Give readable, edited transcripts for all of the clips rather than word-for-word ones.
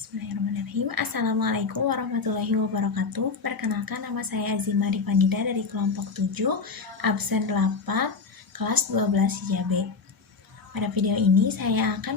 Bismillahirrahmanirrahim. Assalamualaikum warahmatullahi wabarakatuh. Perkenalkan, nama saya Azima Divanida dari kelompok 7, absen 8, kelas 12 IJB. Pada video ini saya akan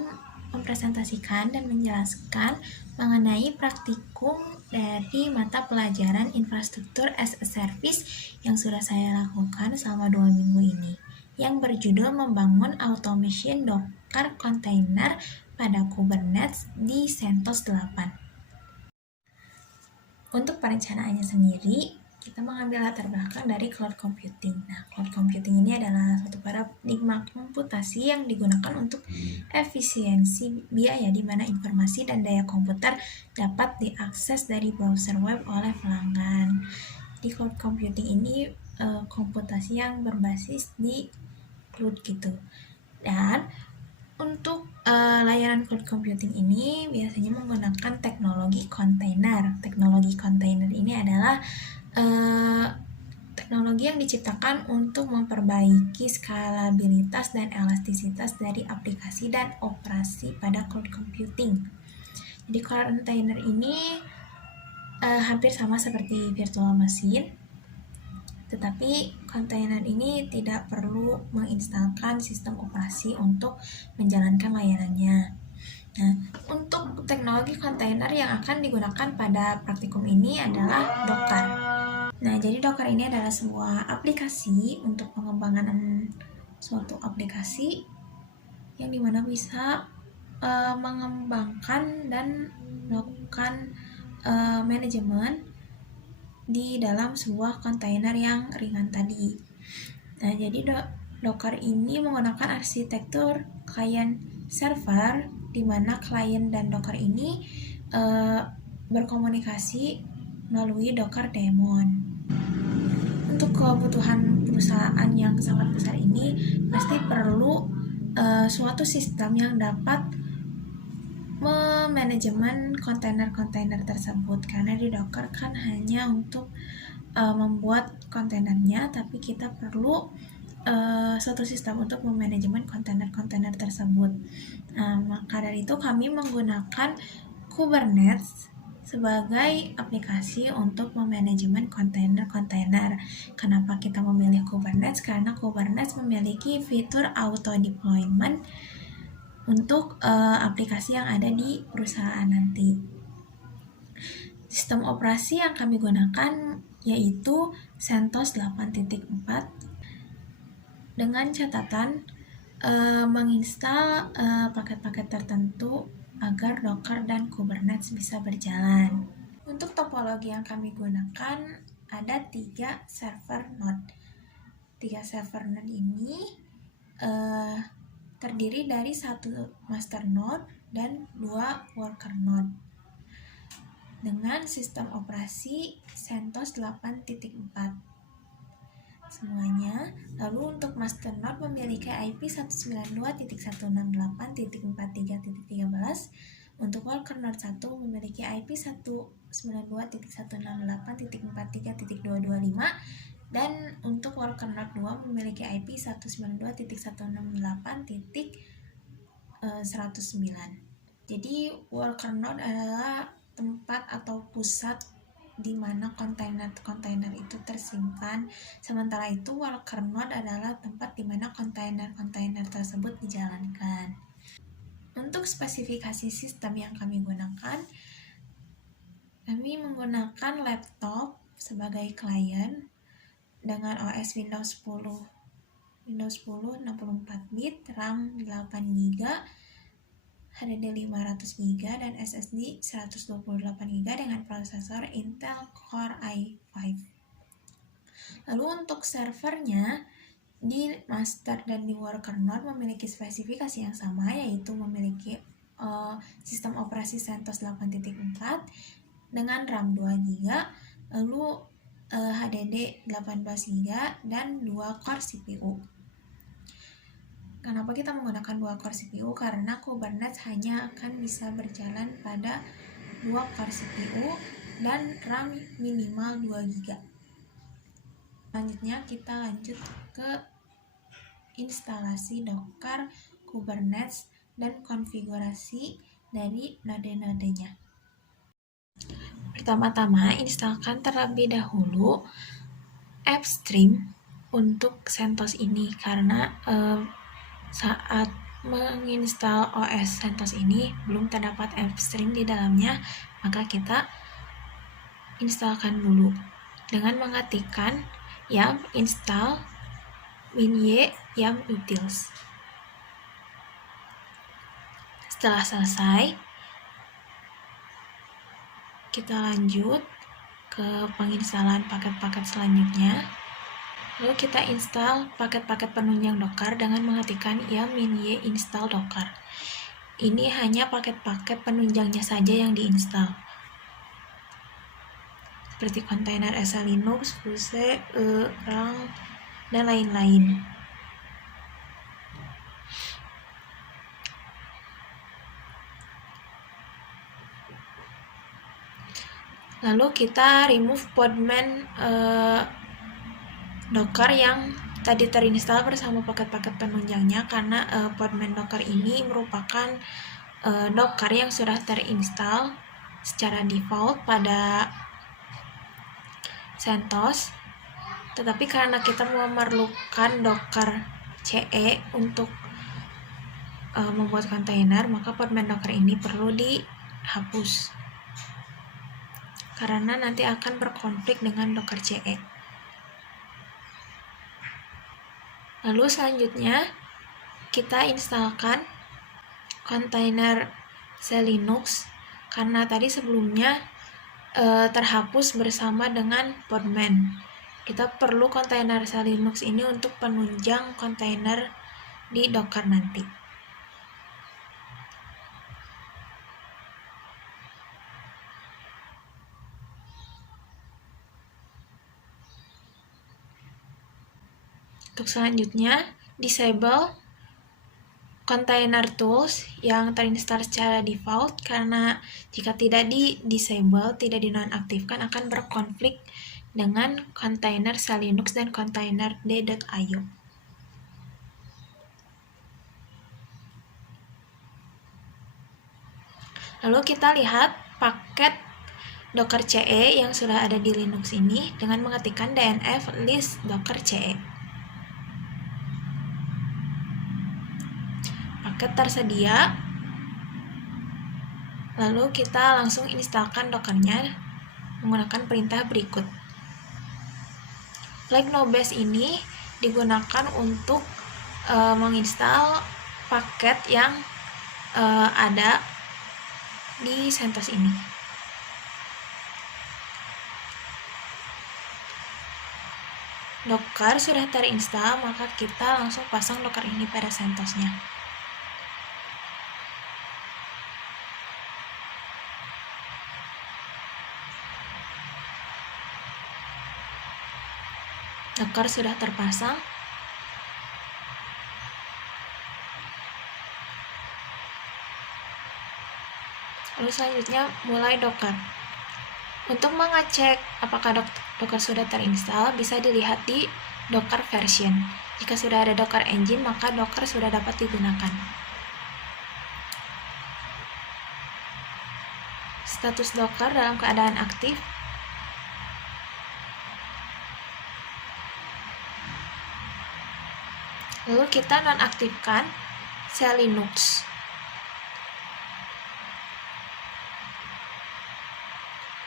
mempresentasikan dan menjelaskan mengenai praktikum dari mata pelajaran infrastruktur as a service yang sudah saya lakukan selama 2 minggu ini, yang berjudul membangun automation Docker container pada Kubernetes di CentOS 8. Untuk perencanaannya sendiri, kita mengambil latar belakang dari cloud computing. Nah, cloud computing ini adalah suatu paradigma komputasi yang digunakan untuk efisiensi biaya, di mana informasi dan daya komputer dapat diakses dari browser web oleh pelanggan. Di cloud computing ini komputasi yang berbasis di cloud gitu. Dan untuk layanan cloud computing ini biasanya menggunakan teknologi kontainer. Teknologi kontainer ini adalah teknologi yang diciptakan untuk memperbaiki skalabilitas dan elastisitas dari aplikasi dan operasi pada cloud computing. Jadi kontainer ini hampir sama seperti virtual machine, tetapi kontainer ini tidak perlu menginstalkan sistem operasi untuk menjalankan layanannya. Nah, untuk teknologi kontainer yang akan digunakan pada praktikum ini adalah Docker. Nah, jadi Docker ini adalah sebuah aplikasi untuk pengembangan suatu aplikasi yang dimana bisa mengembangkan dan melakukan manajemen di dalam sebuah kontainer yang ringan tadi. Nah, jadi Docker ini menggunakan arsitektur client server, di mana klien dan Docker ini berkomunikasi melalui Docker daemon. Untuk kebutuhan perusahaan yang sangat besar ini pasti perlu suatu sistem yang dapat memanajemen kontainer-kontainer tersebut, karena di Docker kan hanya untuk membuat kontainernya, tapi kita perlu suatu sistem untuk memanajemen kontainer-kontainer tersebut. Maka dari itu kami menggunakan Kubernetes sebagai aplikasi untuk memanajemen kontainer-kontainer. Kenapa kita memilih Kubernetes? Karena Kubernetes memiliki fitur auto deployment untuk aplikasi yang ada di perusahaan nanti. Sistem operasi yang kami gunakan yaitu CentOS 8.4 dengan catatan menginstal paket-paket tertentu agar Docker dan Kubernetes bisa berjalan. Untuk topologi yang kami gunakan ada 3 server node. 3 server node ini terdiri dari 1 master node dan 2 worker node dengan sistem operasi CentOS 8.4 semuanya. Lalu untuk master node memiliki IP 192.168.43.13. Untuk worker node 1 memiliki IP 192.168.43.225, dan untuk worker node 2 memiliki IP 192.168.109. Jadi worker node adalah tempat atau pusat di mana kontainer-kontainer itu tersimpan. Sementara itu worker node adalah tempat di mana kontainer-kontainer tersebut dijalankan. Untuk spesifikasi sistem yang kami gunakan, kami menggunakan laptop sebagai klien dengan OS Windows 10 64-bit, RAM 8GB, HDD 500GB, dan SSD 128GB dengan prosesor Intel Core i5. Lalu untuk servernya, di master dan di worker node memiliki spesifikasi yang sama, yaitu memiliki sistem operasi CentOS 8.4 dengan RAM 2GB, lalu HDD 18GB, dan 2 core CPU. Kenapa kita menggunakan 2 core CPU? Karena Kubernetes hanya akan bisa berjalan pada 2 core CPU dan RAM minimal 2GB. Selanjutnya kita lanjut ke instalasi Docker, Kubernetes, dan konfigurasi dari node-nodenya. Pertama-tama, instalkan terlebih dahulu AppStream untuk CentOS ini, karena saat menginstal OS CentOS ini belum terdapat AppStream di dalamnya, maka kita instalkan dulu dengan mengetikkan yum install winy yum utils. Setelah selesai, kita lanjut ke penginstalan paket-paket selanjutnya. Lalu kita install paket-paket penunjang Docker dengan mengetikkan yum winy install docker. Ini hanya paket-paket penunjangnya saja yang diinstal, seperti kontainer SL Linux, SUSE, RANG, dan lain-lain. Lalu kita remove podman Docker yang tadi terinstall bersama paket-paket penunjangnya, karena podman Docker ini merupakan Docker yang sudah terinstall secara default pada CentOS, tetapi karena kita memerlukan Docker CE untuk membuat kontainer, maka podman Docker ini perlu dihapus karena nanti akan berkonflik dengan Docker CE. Lalu selanjutnya kita instalkan kontainer SL Linux, karena tadi sebelumnya terhapus bersama dengan podman. Kita perlu kontainer SL Linux ini untuk penunjang kontainer di Docker nanti. Untuk selanjutnya, disable container tools yang terinstall secara default, karena jika tidak di-disable, tidak dinonaktifkan, akan berkonflik dengan kontainer SL Linux dan kontainer d.io. Lalu kita lihat paket Docker CE yang sudah ada di Linux ini dengan mengetikkan dnf list docker CE. Paket tersedia, lalu kita langsung instalkan Dockernya menggunakan perintah berikut. Flag nobase ini digunakan untuk menginstal paket yang ada di CentOS ini. Docker sudah terinstall, maka kita langsung pasang Docker ini pada CentOS-nya. Docker sudah terpasang. Lalu selanjutnya mulai Docker. Untuk mengecek apakah Docker sudah terinstall, bisa dilihat di Docker version. Jika sudah ada Docker engine, maka Docker sudah dapat digunakan. Status Docker dalam keadaan aktif. Lalu kita nonaktifkan SL Linux.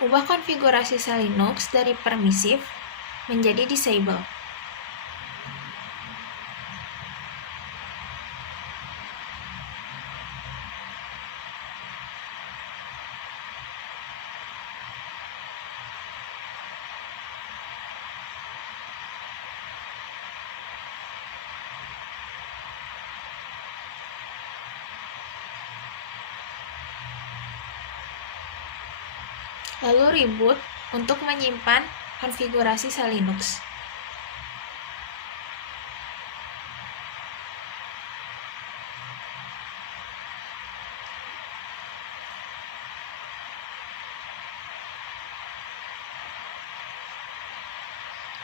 Ubah konfigurasi SL Linux dari permissive menjadi disable. Lalu reboot untuk menyimpan konfigurasi SL Linux.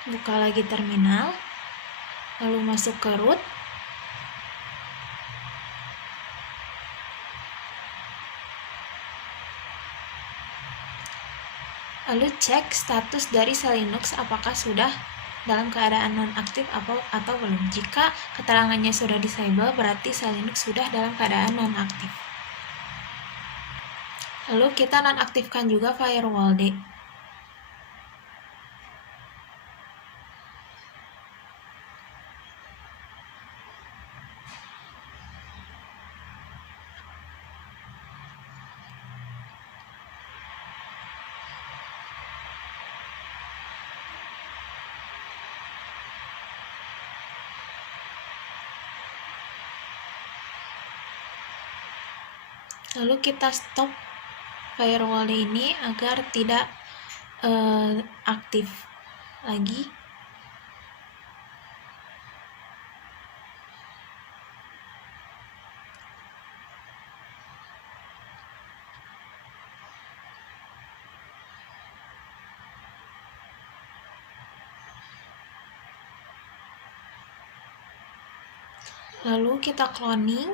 Buka lagi terminal, lalu masuk ke root. Lalu cek status dari sel Linux apakah sudah dalam keadaan nonaktif atau belum. Jika keterangannya sudah disable, berarti sel Linux sudah dalam keadaan nonaktif. Lalu kita nonaktifkan juga firewall D. Lalu kita stop firewall ini agar tidak aktif lagi. Lalu kita cloning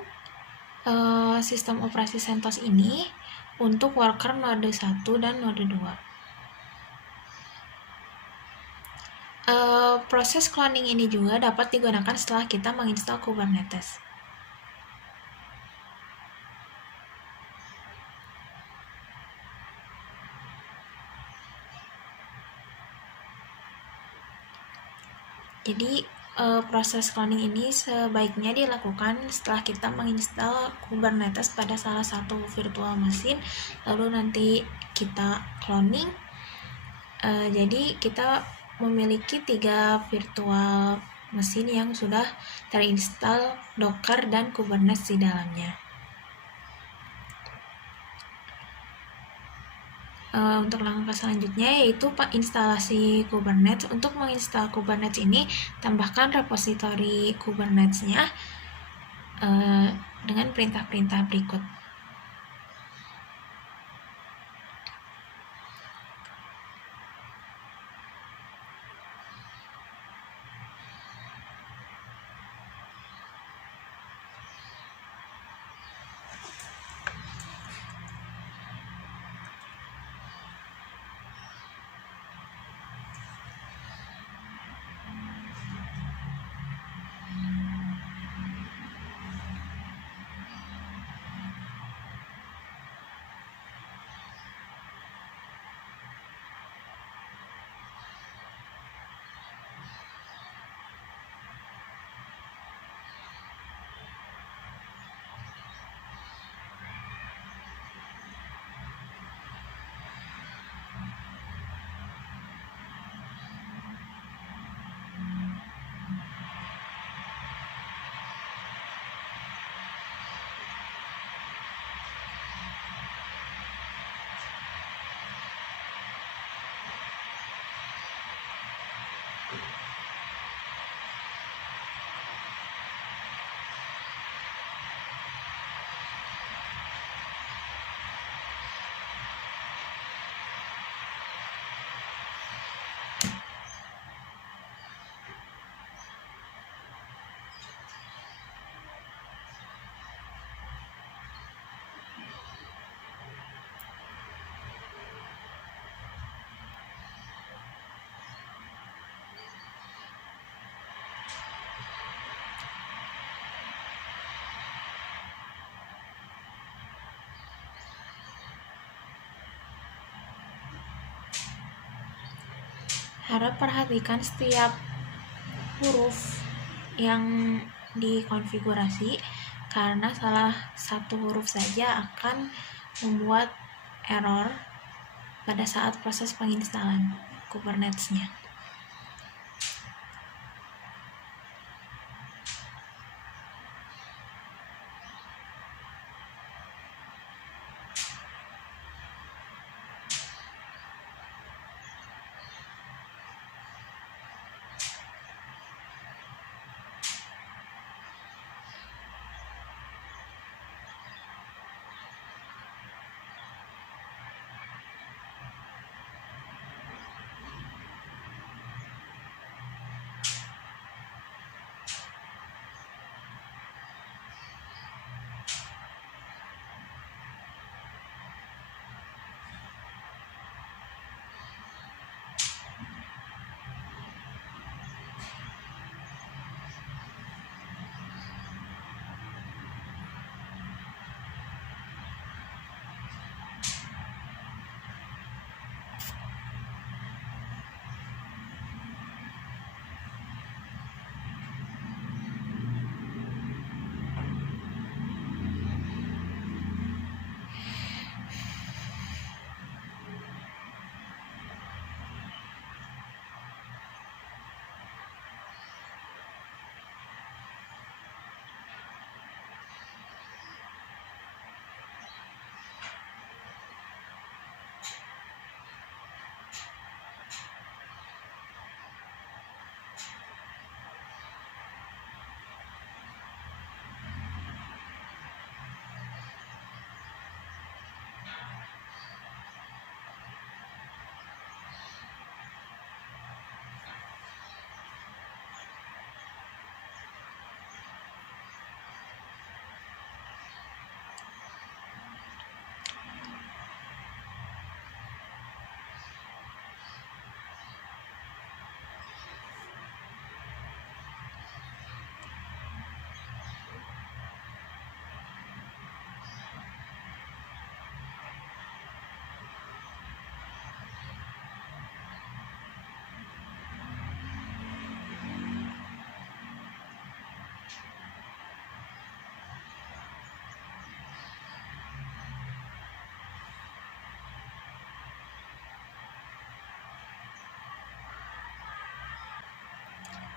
sistem operasi CentOS ini untuk worker node 1 dan node 2. Proses cloning ini juga dapat digunakan setelah kita menginstal Kubernetes. Jadi proses cloning ini sebaiknya dilakukan setelah kita menginstal Kubernetes pada salah satu virtual machine, lalu nanti kita cloning. Jadi kita memiliki 3 virtual mesin yang sudah terinstall Docker dan Kubernetes di dalamnya. Untuk langkah selanjutnya yaitu instalasi Kubernetes. Untuk menginstal Kubernetes ini, tambahkan repositori Kubernetes-nya dengan perintah-perintah berikut. Harap perhatikan setiap huruf yang dikonfigurasi, karena salah satu huruf saja akan membuat error pada saat proses penginstalan Kubernetes-nya.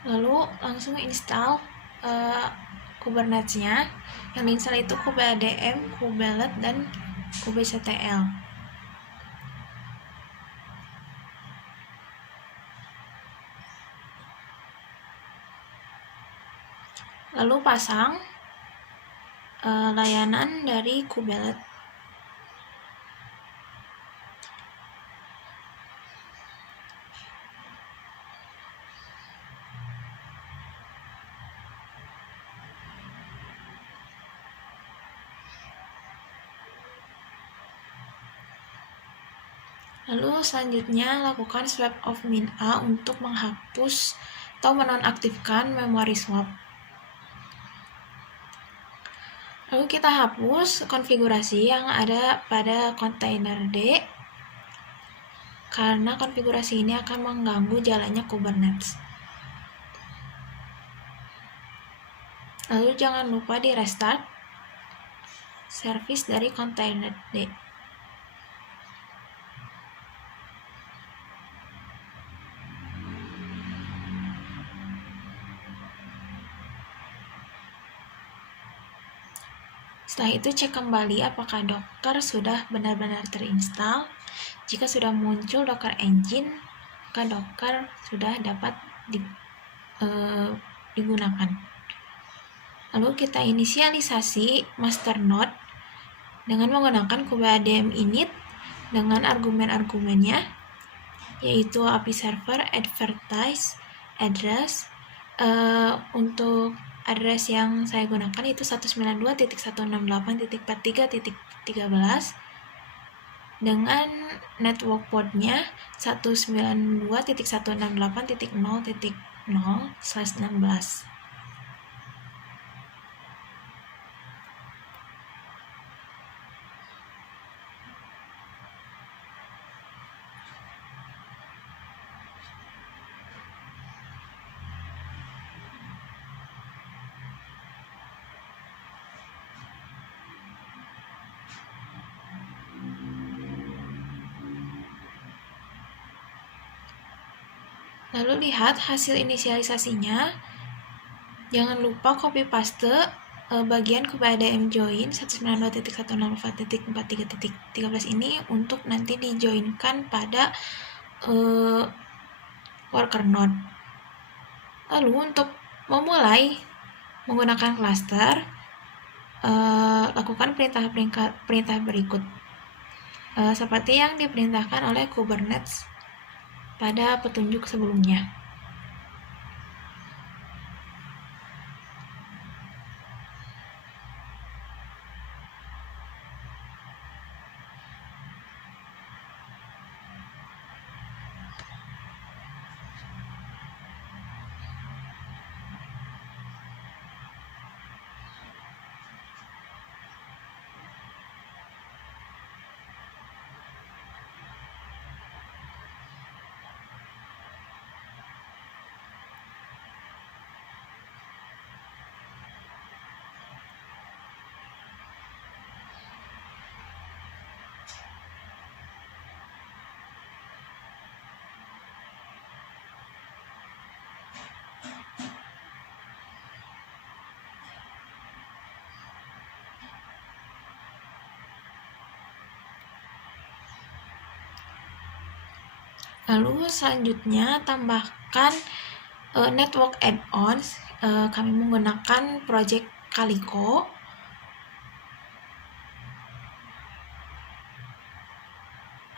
Lalu langsung install Kubernetes-nya. Yang diinstal itu kubedm, kubelet, dan kubectl. Lalu pasang layanan dari kubelet. Lalu selanjutnya lakukan swap of min A untuk menghapus atau menonaktifkan memory swap. Lalu kita hapus konfigurasi yang ada pada kontainer D karena konfigurasi ini akan mengganggu jalannya Kubernetes. Lalu jangan lupa di restart service dari kontainer D. Setelah itu cek kembali apakah Docker sudah benar-benar terinstall. Jika sudah muncul Docker Engine, maka Docker sudah dapat digunakan. Lalu kita inisialisasi master node dengan menggunakan kubedm init dengan argumen-argumennya, yaitu API server, advertise, address. Untuk address yang saya gunakan itu 192.168.43.13 dengan network portnya 192.168.0.0/16. Lalu lihat hasil inisialisasinya. Jangan lupa copy paste bagian kubedm join 192.164.43.13 ini untuk nanti dijoinkan pada worker node. Lalu untuk memulai menggunakan cluster, lakukan perintah berikut seperti yang diperintahkan oleh Kubernetes pada petunjuk sebelumnya. Lalu selanjutnya tambahkan network add-ons. Kami menggunakan project Calico.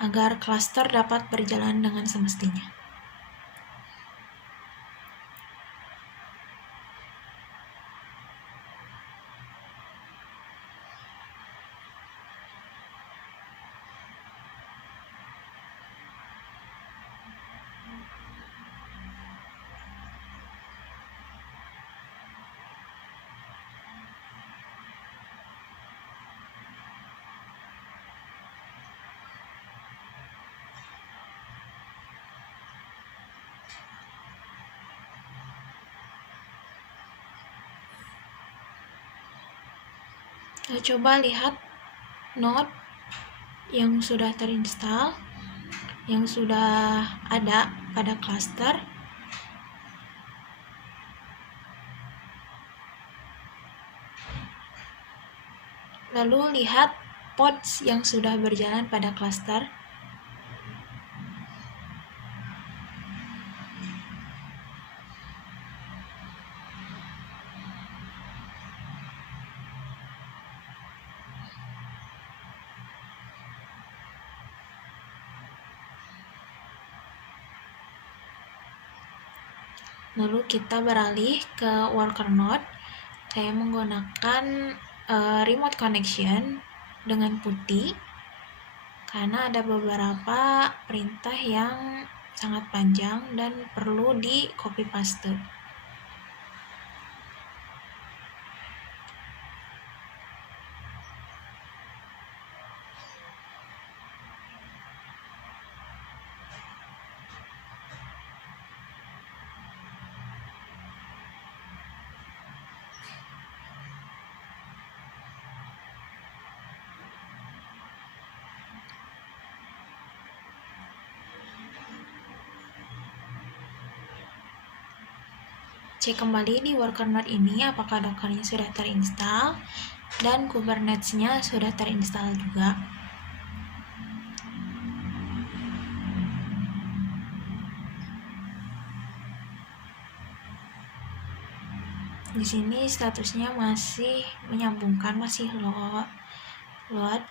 Agar cluster dapat berjalan dengan semestinya. Coba lihat node yang sudah terinstall, yang sudah ada pada cluster. Lalu lihat pods yang sudah berjalan pada klaster. Lalu kita beralih ke worker node. Saya menggunakan remote connection dengan putih karena ada beberapa perintah yang sangat panjang dan perlu di copy paste. Cek kembali di worker node ini apakah Dockernya sudah terinstall dan Kubernetes-nya sudah terinstall juga. Di sini statusnya masih menyambungkan, masih load.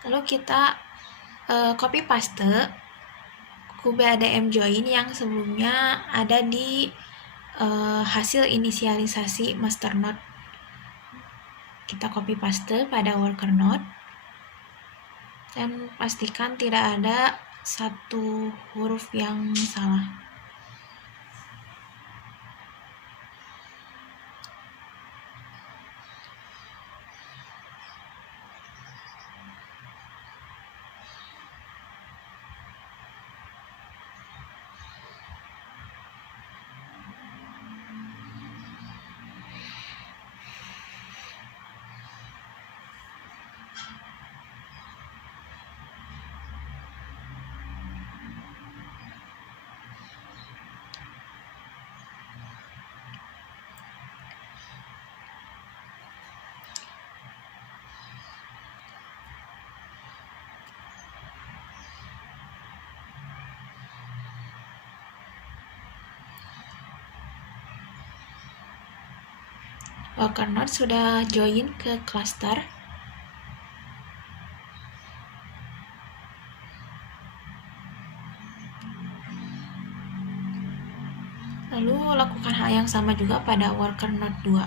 Lalu kita copy paste kubeadm join yang sebelumnya ada di hasil inisialisasi master node. Kita copy paste pada worker node dan pastikan tidak ada satu huruf yang salah. Worker node sudah join ke cluster. Lalu lakukan hal yang sama juga pada worker node 2.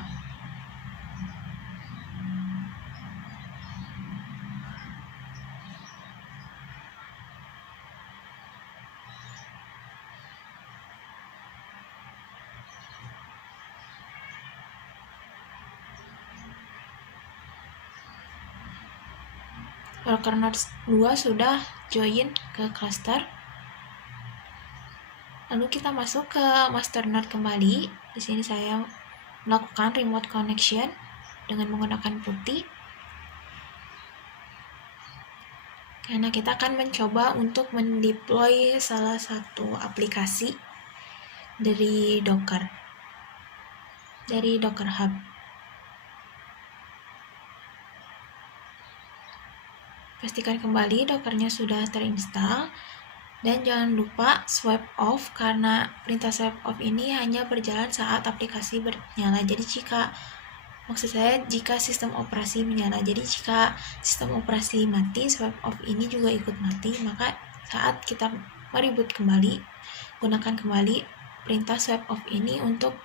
Worker node 2 sudah join ke cluster. Lalu kita masuk ke master node kembali. Di sini saya melakukan remote connection dengan menggunakan putih. Karena kita akan mencoba untuk mendeploy salah satu aplikasi dari Docker, dari Docker Hub. Pastikan kembali Dockernya sudah terinstall dan jangan lupa swipe off karena perintah swipe off ini hanya berjalan saat aplikasi bernyala. Jadi jika sistem operasi menyala. Jadi jika sistem operasi mati, swipe off ini juga ikut mati. Maka saat kita mereboot kembali, gunakan kembali perintah swipe off ini untuk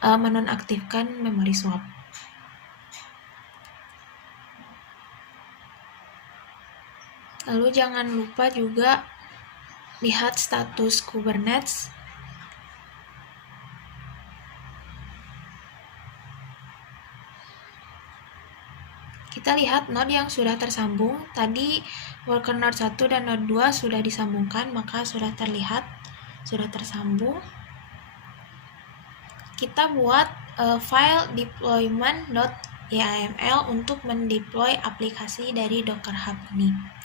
menonaktifkan memory swap. Lalu jangan lupa juga lihat status Kubernetes. Kita lihat node yang sudah tersambung. Tadi worker node 1 dan node 2 sudah disambungkan, maka sudah terlihat, sudah tersambung. Kita buat file deployment.yaml untuk mendeploy aplikasi dari Docker Hub ini.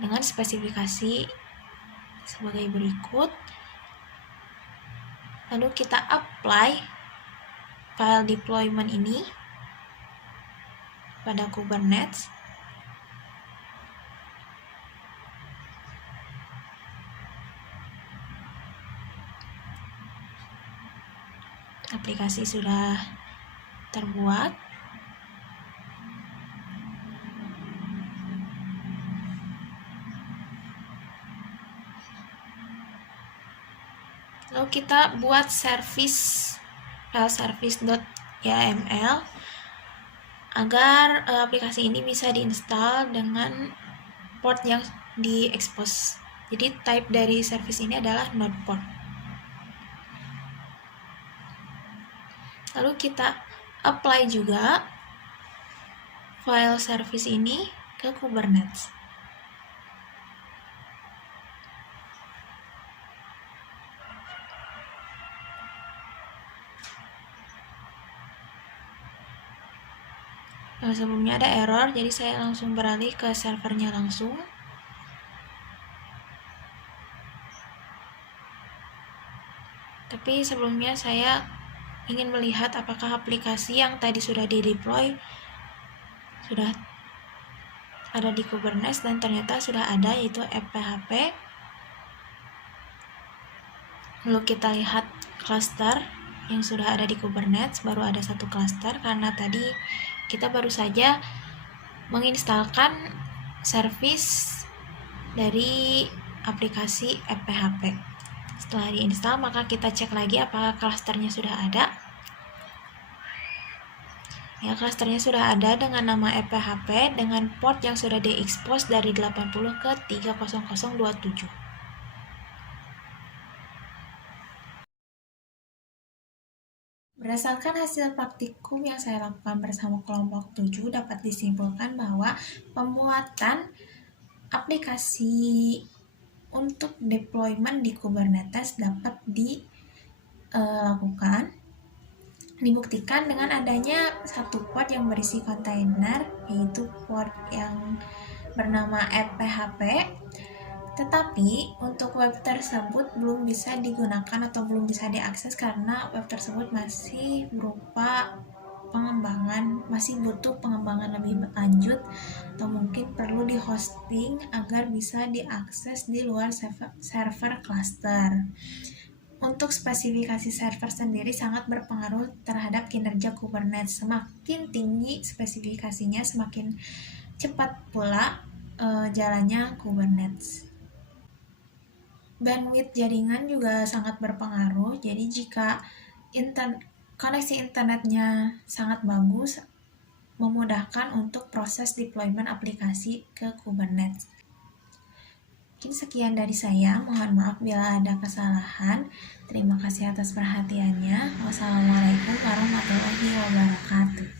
dengan spesifikasi sebagai berikut. Lalu kita apply file deployment ini pada Kubernetes. Aplikasi sudah terbuat. Lalu kita buat service file service.yml agar aplikasi ini bisa diinstal dengan port yang diekspos. Jadi type dari service ini adalah node port. Lalu kita apply juga file service ini ke Kubernetes. Sebelumnya ada error, jadi saya langsung beralih ke servernya langsung. Tapi sebelumnya saya ingin melihat apakah aplikasi yang tadi sudah di-deploy sudah ada di Kubernetes, dan ternyata sudah ada, yaitu app-php. Lalu kita lihat cluster yang sudah ada di Kubernetes, baru ada satu cluster karena tadi kita baru saja menginstalkan service dari aplikasi app-php. Setelah diinstal, maka kita cek lagi apakah clusternya sudah ada. Ya, clusternya sudah ada dengan nama app-php dengan port yang sudah diekspos dari 80 ke 30027. Berdasarkan hasil praktikum yang saya lakukan bersama kelompok 7, dapat disimpulkan bahwa pembuatan aplikasi untuk deployment di Kubernetes dapat dilakukan, dibuktikan dengan adanya satu port yang berisi kontainer, yaitu port yang bernama app-php. Tetapi untuk web tersebut belum bisa digunakan atau belum bisa diakses karena web tersebut masih berupa pengembangan, masih butuh pengembangan lebih lanjut, atau mungkin perlu di hosting agar bisa diakses di luar server cluster. Untuk spesifikasi server sendiri sangat berpengaruh terhadap kinerja Kubernetes. Semakin tinggi spesifikasinya, semakin cepat pula jalannya Kubernetes. Bandwidth jaringan juga sangat berpengaruh, jadi jika koneksi internetnya sangat bagus, memudahkan untuk proses deployment aplikasi ke Kubernetes. Mungkin sekian dari saya, mohon maaf bila ada kesalahan. Terima kasih atas perhatiannya. Wassalamualaikum warahmatullahi wabarakatuh.